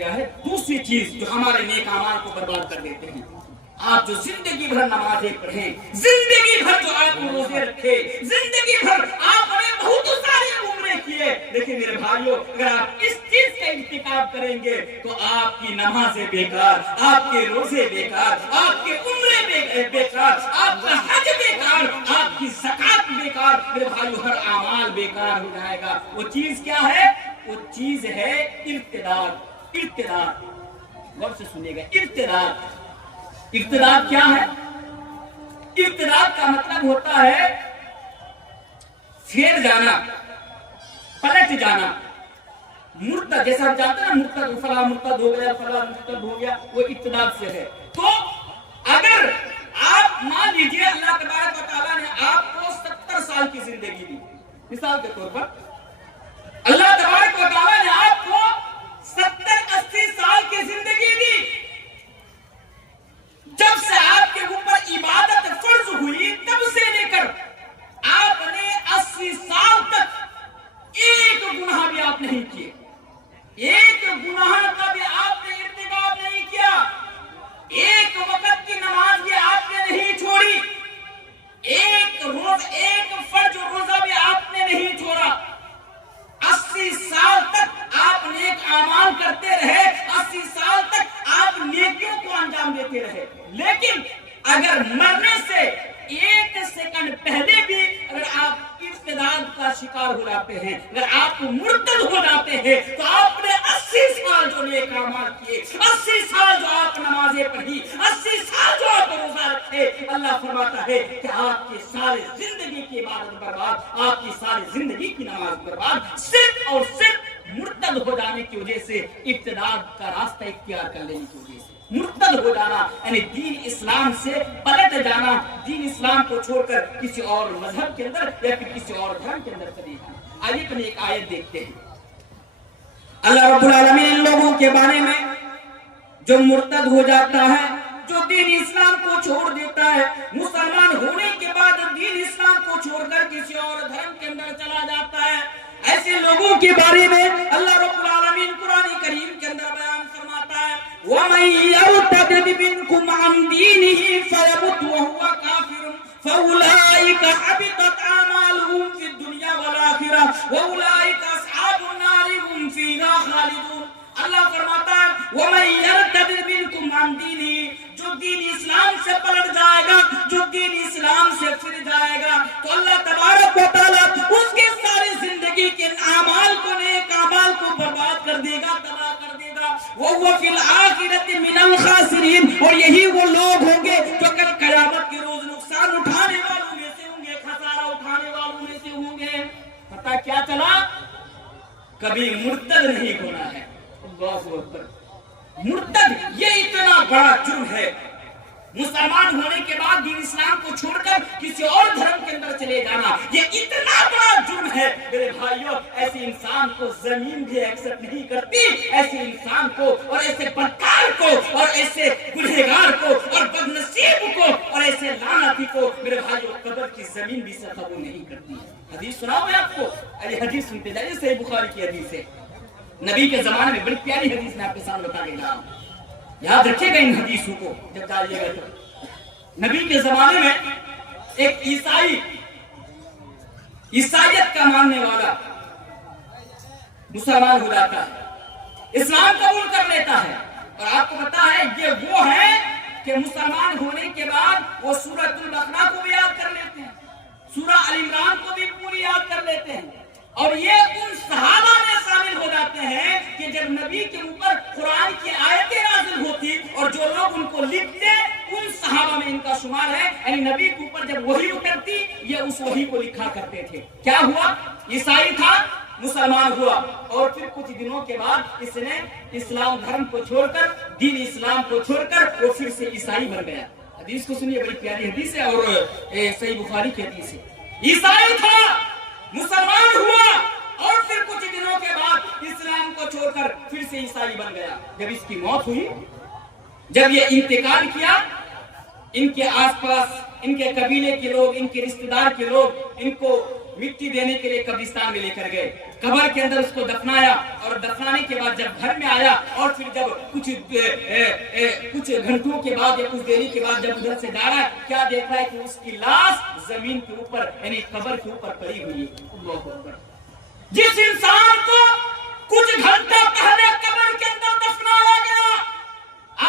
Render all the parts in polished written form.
किया है दूसरी चीज जो हमारे नेक अमाल को बर्बाद कर देते हैं। आप जो जिंदगी भर नमाजें पढ़ें, जिंदगी भर जो आप रोजे रखे, जिंदगी भर आपने बहुत सारे उम्रे किए, लेकिन मेरे भाइयों अगर आप इस चीज का इंतकाब करेंगे तो आपकी नमाजें बेकार, आपके रोजे बेकार, आपके उम्रे बेकार, आपका हज बेकार, आपकी ज़कात बेकार, मेरे भाइयों हर अमाल बेकार हो जाएगा। वो चीज क्या है? वो चीज है इर्तिदाद। इर्तिदाद, गौर से सुनिएगा, इर्तिदाद। इर्तिदाद क्या है? इर्तिदाद का मतलब होता है फेर जाना, पलट जाना। मुर्तद, जैसा आप जानते हैं ना, मुर्तद, फला मुर्तद हो गया, फला मुर्तद हो गया, वो इर्तिदाद से है। तो अगर आप मान लीजिए अल्लाह तबारक व तआला ने आपको 70 साल की जिंदगी दी, मिसाल के तौर पर अल्लाह तबारक व तआला ने आपको 70-80 साल की जिंदगी दी। जब से आपके ऊपर इबादत फर्ज हुई तब से लेकर आपने 80 साल तक एक गुनाह भी आप नहीं किए, एक गुनाह का भी आपने इर्तिकाब नहीं किया, एक वक्त की नमाज भी आपने नहीं छोड़ी, एक फर्ज रोजा भी आपने नहीं छोड़ा। 80 साल तक आप नेक अमाल करते रहे, 80 साल तक आप नेकियों को अंजाम देते रहे, लेकिन अगर मरने से 1 सेकंड पहले भी अगर आप इर्तिदाद का शिकार हो जाते हैं, अगर आप मुर्तद हो जाते हैं, तो आपने 80 साल जो नेक अमाल किए, 80 साल जो आप नमाजें पढ़ी, 80 साल जो आप रोजा रखे, अल्लाह फरमाता है कि आपकी सारी जिंदगी की इबादत बर्बाद, आपकी सारी जिंदगी की नमाज बर्बाद, सिर्फ और सिर्फ मुर्तद हो जाने की वजह से, इर्तिदाद का रास्ता इख्तियार कर लेने की वजह से। मुर्तद हो जाना यानी दीन इस्लाम से पलट जाना, दीन इस्लाम को छोड़कर किसी और मजहब के अंदर या फिर किसी और धर्म के अंदर चले जाना। आइए अपनी एक आयत देखते हैं। अल्लाह रब्बुल आलमीन इन लोगों के बारे में जो मुर्तद हो जाता है, जो दीन इस्लाम को छोड़ देता है, मुसलमान होने के बाद दीन इस्लाम को छोड़कर किसी और धर्म के अंदर चला जाता है, ऐसे लोगों के बारे में अल्लाह रब्बुल आलमीन कुरान करीम के अंदर बयान फरमाता है, वमन यर्तद मिनकुम अन दीनिही फयमुत वहुव काफिर फउलाइका हबितत अमालुहुम फिद दुनिया वल आखिरह वउलाइका अस्हाबुन नार हुम फीहा खालिदून। अल्लाह फरमाता है, वमन यर्तद मिनकुम अन दीनिही, जो दीन इस्लाम से पलट जाएगा, जो दीन इस्लाम से फिर जाएगा, तो अल्लाह तबारक व तआला उसके सारी जिंदगी के अमाल को, नेक अमाल को बर्बाद कर देगा, तबाह कर देगा। वो फिल आखिरत मिनल खासिरीन, और यही वो लोग होंगे जो कल कयामत के रोज नुकसान उठाने वालों में से होंगे, खसारा उठाने वालों में से होंगे। पता क्या चला? कभी मुर्तद नहीं होना है। मुर्तद ये इतना बड़ा जुर्म है, मुसलमान होने के बाद दीन इस्लाम को छोड़कर किसी और धर्म के अंदर चले जाना, ये इतना बड़ा जुर्म है मेरे भाइयों। ऐसे इंसान को जमीन भी एक्सेप्ट नहीं करती, ऐसे इंसान को और ऐसे बदकार को और ऐसे गुनहगार को और बदनसीब को और ऐसे लानती को मेरे भाइयों कब्र की जमीन भी कबूल नहीं करती। हदीस सुनाओ मैं आपको, अरे हदीस सुनते जाइए, सही बुखारी की हदीस है, नबी के जमाने में बड़ी प्यारी हदीस मैं आपके सामने बता देगा, याद रखिएगा इन हदीसों को जब डालिएगा तो। नबी के जमाने में एक ईसाइयत का मानने वाला मुसलमान हो जाता है, इस्लाम कबूल कर लेता है, और आपको पता है ये वो है कि मुसलमान होने के बाद वो सूरतुल बकरा को भी याद कर लेते हैं, सूरा अल इमरान को भी पूरी याद कर लेते हैं, और ये उन सहाबा में शामिल हो जाते हैं कि जब नबी के ऊपर कुरान की आयतें नाज़िल होती और जो लोग उनको लिखते, उन सहाबा में इनका शुमार है। यानी नबी के ऊपर जब वही उतरती, ये उस वही को लिखा करते थे। क्या हुआ? ईसाई था, मुसलमान हुआ, और फिर कुछ दिनों के बाद इसने इस्लाम धर्म को छोड़कर, दीन इस्लाम को छोड़कर वो फिर से ईसाई बन गया। हदीस को सुनिए, बड़ी प्यारी हदीस है और सही बुखारी की हदीस है। ईसाई था, मुसलमान हुआ, और फिर कुछ दिनों के बाद इस्लाम को छोड़कर फिर से ईसाई बन गया। जब इसकी मौत हुई, जब ये इंतकाल किया, इनके आसपास इनके कबीले के लोग, इनके रिश्तेदार के लोग इनको मिट्टी देने के लिए कब्रिस्तान में लेकर गए, कब्र के अंदर उसको दफनाया, और दफनाने के बाद जब घर में आया और फिर कुछ घंटों के बाद या कुछ देरी के बाद जब उधर से जा रहा है, क्या देख रहा है कि उसकी लाश जमीन के ऊपर यानी कब्र के ऊपर पड़ी हुई है। जिस इंसान को कुछ घंटा पहले कब्र के अंदर दफनाया गया,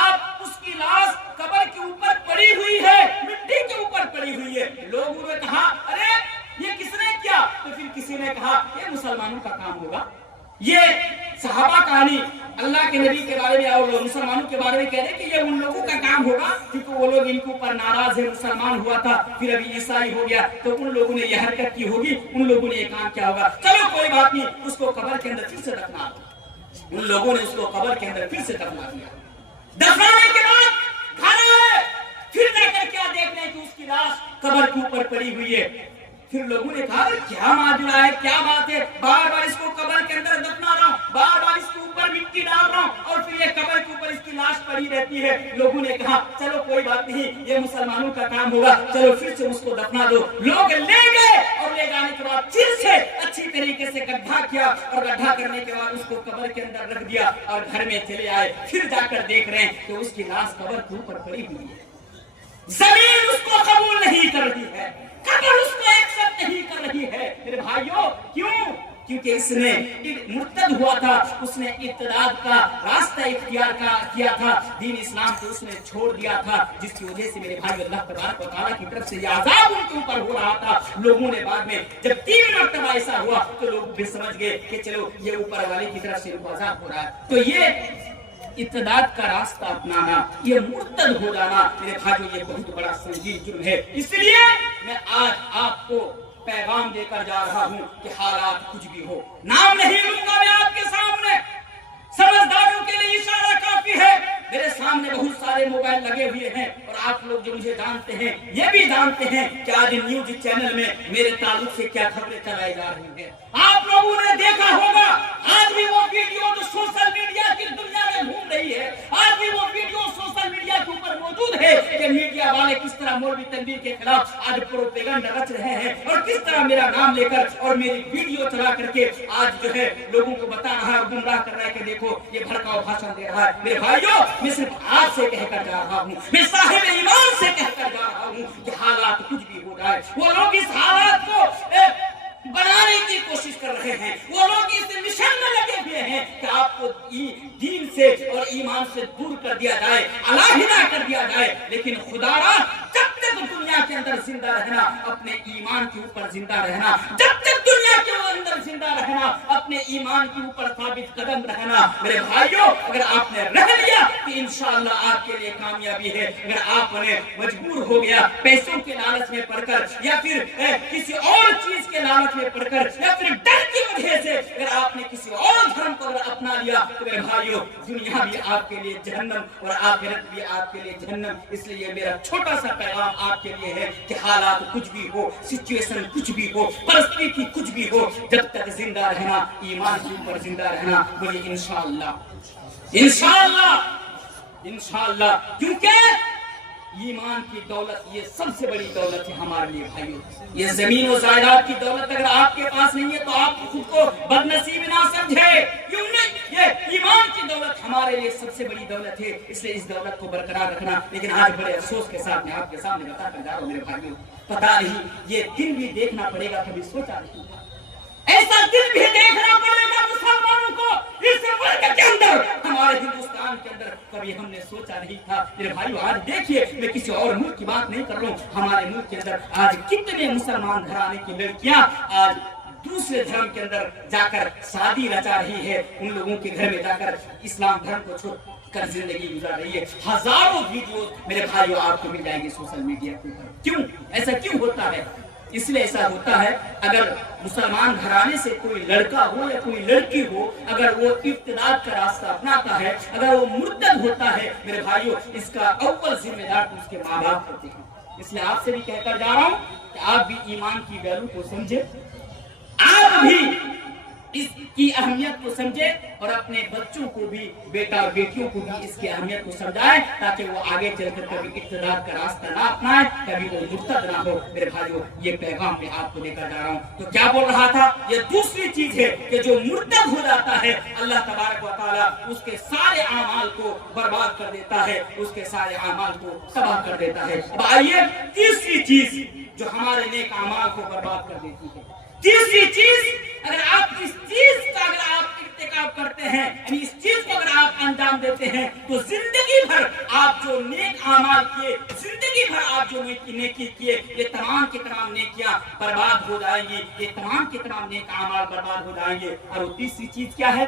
आप उसकी लाश कब्र के ऊपर पड़ी हुई है, मिट्टी के ऊपर पड़ी हुई है। लोगों ने कहा अरे ये किसने किया? तो फिर किसी ने कहा ये मुसलमानों का काम होगा। ये सहाबा कहानी अल्लाह के नबी के बारे में और मुसलमानों के बारे में कह रहे कि ये उन लोगों का काम होगा क्योंकि वो लोग इनके ऊपर नाराज है। मुसलमान हुआ था, फिर अभी ईसाई हो गया, तो उन लोगों ने यह हरकत की होगी, उन लोगों ने ये काम किया होगा। चलो कोई बात नहीं, उसको कब्र के अंदर फिर से दफना। उन लोगों ने उसको कब्र के अंदर फिर से दफना दिया। दफनाने के बाद घर आए, फिर जाकर क्या देख रहे हैं कि उसकी लाश कब्र के ऊपर पड़ी हुई है। फिर लोगों ने कहा क्या माजरा है, क्या बात है, बार बार इसको कब्र के अंदर दफना रहा हूं, बार बार इसके ऊपर मिट्टी डाल रहा हूं और फिर ये कब्र के ऊपर इसकी लाश पड़ी रहती है। लोगों ने कहा चलो कोई बात नहीं, ये मुसलमानों का काम होगा, चलो फिर से उसको दफना दो। लोग ले गए और ले जाने के बाद फिर से अच्छी तरीके से गड्ढा किया और गड्ढा करने के बाद उसको कब्र के अंदर रख दिया और घर में चले आए। फिर जाकर देख रहे हैं कि उसकी लाश कब्र के ऊपर पड़ी हुई है। जमीन उसको कबूल नहीं कर रही है, कब्र उसको एक्सेप्ट नहीं कर रही है। मेरे भाइयों क्यों? क्योंकि इसने मुर्तद हुआ था, उसने इत्तेदाद का रास्ता इख्तियार किया था, दीन इस्लाम को उसने छोड़ दिया था, जिसकी वजह से मेरे भाई अल्लाह तबारक व तआला की तरफ से यह अज़ाब उनके ऊपर हो रहा था। लोगों ने बाद में जब 3 मरतबा ऐसा हुआ तो लोग भी समझ गए कि चलो ये ऊपर वाले की तरफ से उनको अज़ाब हो रहा है। तो ये इत्तेदाद का रास्ता अपनाना, ये मुर्तद हो जाना मेरे भाइयों, ये बहुत बड़ा संगीन जुर्म है। इसलिए मैं आज आपको पैगाम देकर जा रहा हूं कि हालात कुछ भी हो, नाम नहीं लूंगा मैं आपके सामने, समझदारों के लिए इशारा काफी है। मेरे सामने बहुत सारे मोबाइल लगे हुए हैं और आप लोग जो मुझे जानते हैं ये भी जानते हैं कि आज न्यूज चैनल में मेरे ताल्लुक से क्या खबरें चलाई जा रही हैं। आप लोगों ने देखा होगा आज भी वो वीडियो जो सोशल मीडिया की दुनिया में घूम रही है, आज भी वो वीडियो सोशल मीडिया के ऊपर मौजूद है कि मीडिया वाले किस तरह मौलवी तनवीर के खिलाफ आज प्रोपेगेंडा रच रहे हैं और किस तरह मेरा नाम लेकर और मेरी वीडियो चला करके आज जो है लोगों को बता रहा है, गुमराह कर रहा है कि देखो ये भड़काऊ भाषण दे रहा है। मेरे भाइयों मैं सिर्फ आज से कहकर जा रहा हूँ, मैं साहिब ईमान से कहकर जा रहा हूँ कि हालात कुछ भी हो जाए, वो लोग इस हालात को बनाने की कोशिश कर रहे हैं, वो लोग इस मिशन में लगे हुए हैं कि आपको दीन से और ईमान से दूर कर दिया जाए, अलहदा कर दिया जाए। लेकिन खुदारा जब तक दुनिया के अंदर जिंदा रहना, अपने ईमान के ऊपर जिंदा रहना, जब तक दुनिया के अंदर जिंदा रहना, अपने ईमान के ऊपर साबित कदम रहना। मेरे भाइयों अगर आपने रह लिया तो इंशाअल्लाह आपके लिए कामयाबी है। अगर आपने मजबूर हो गया पैसों के लालच में पड़कर या फिर किसी और चीज के लालच में पड़कर या फिर डर की वजह से अगर आपने किसी और धर्म को अगर अपना लिया तो मेरे भाइयों दुनिया भी आपके लिए जहन्नम और आखिरत भी आपके लिए जहन्नम। इसलिए मेरा छोटा सा पैगाम आपके लिए है कि हालात कुछ भी हो, सिचुएशन कुछ भी हो, परिस्थिति कुछ भी हो, जब तक जिंदा रहना, ईमान के ऊपर जिंदा रहना, बोलिए इंशाअल्लाह इंशाअल्लाह इंशाअल्लाह। क्योंकि ईमान की दौलत ये सबसे बड़ी दौलत है हमारे लिए भाइयों। ये जमीन और जायदाद की दौलत अगर आपके पास नहीं है तो आप खुद को बदनसीब ना समझे, क्यों नहीं, ये ईमान की दौलत हमारे लिए सबसे बड़ी दौलत है। इसलिए इस दौलत को बरकरार रखना। लेकिन आज बड़े अफसोस के साथ मैं आपके सामने बताकर जा रहा हूँ मेरे भाइयों, पता नहीं ये दिन भी देखना पड़ेगा, कभी सोचा नहीं ऐसा दिन भी देखना पड़ेगा मुसलमानों को इस मुल्क के अंदर, हमारे हिंदुस्तान के अंदर कभी हमने सोचा नहीं था। मेरे भाइयों आज देखिए, मैं किसी और मुल्क की बात नहीं कर रहा हूँ, हमारे मुल्क के अंदर आज कितने मुसलमान घराने की लड़कियां आज दूसरे धर्म के अंदर जाकर शादी रचा रही है, उन लोगों के घर में जाकर इस्लाम धर्म को छोड़ कर जिंदगी गुजार रही है। हजारों वीडियो मेरे भाइयों आपको मिल जाएंगे सोशल मीडिया के ऊपर। क्यों ऐसा क्यों होता है? इसलिए ऐसा होता है अगर मुसलमान घराने से कोई लड़का हो या कोई लड़की हो, अगर वो इब्तिदाद का रास्ता अपनाता है, अगर वो मुर्तद होता है, मेरे भाइयों इसका अव्वल जिम्मेदार तो उसके माँ बाप होते हैं। इसलिए आपसे भी कहकर जा रहा हूँ कि आप भी ईमान की वैल्यू को समझे, आप भी اس کی اہمیت کو سمجھے اور اپنے بچوں کو بھی بیٹا اور بیٹیوں کو بھی اس کی اہمیت کو سمجھائے تاکہ وہ آگے چل کر کبھی ارتداد کا راستہ نہ اپنائے, کبھی وہ مرتد نہ ہو. میرے بھائیوں یہ پیغام میں آپ کو لے کر جا رہا ہوں. تو کیا بول رہا تھا, یہ دوسری چیز ہے کہ جو مرتد ہو جاتا ہے اللہ تبارک و تعالیٰ اس کے سارے اعمال کو برباد کر دیتا ہے, اس کے سارے اعمال کو تباہ کر دیتا ہے. اب آئیے تیسری چیز جو ہمارے نیک اعمال کو برباد کر دیتی ہے. تیسری چیز, اگر آپ اس چیز کا اگر آپ ارتکاب کرتے ہیں, یعنی اس چیز کو اگر آپ انجام دیتے ہیں, تو زندگی بھر آپ جو نیک اعمال کیے, زندگی بھر آپ جو نیکی کیے, یہ تمام کے تمام نیکیاں برباد ہو جائیں گی, یہ تمام کے تمام نیک اعمال برباد ہو جائیں گے. اور وہ تیسری چیز کیا ہے؟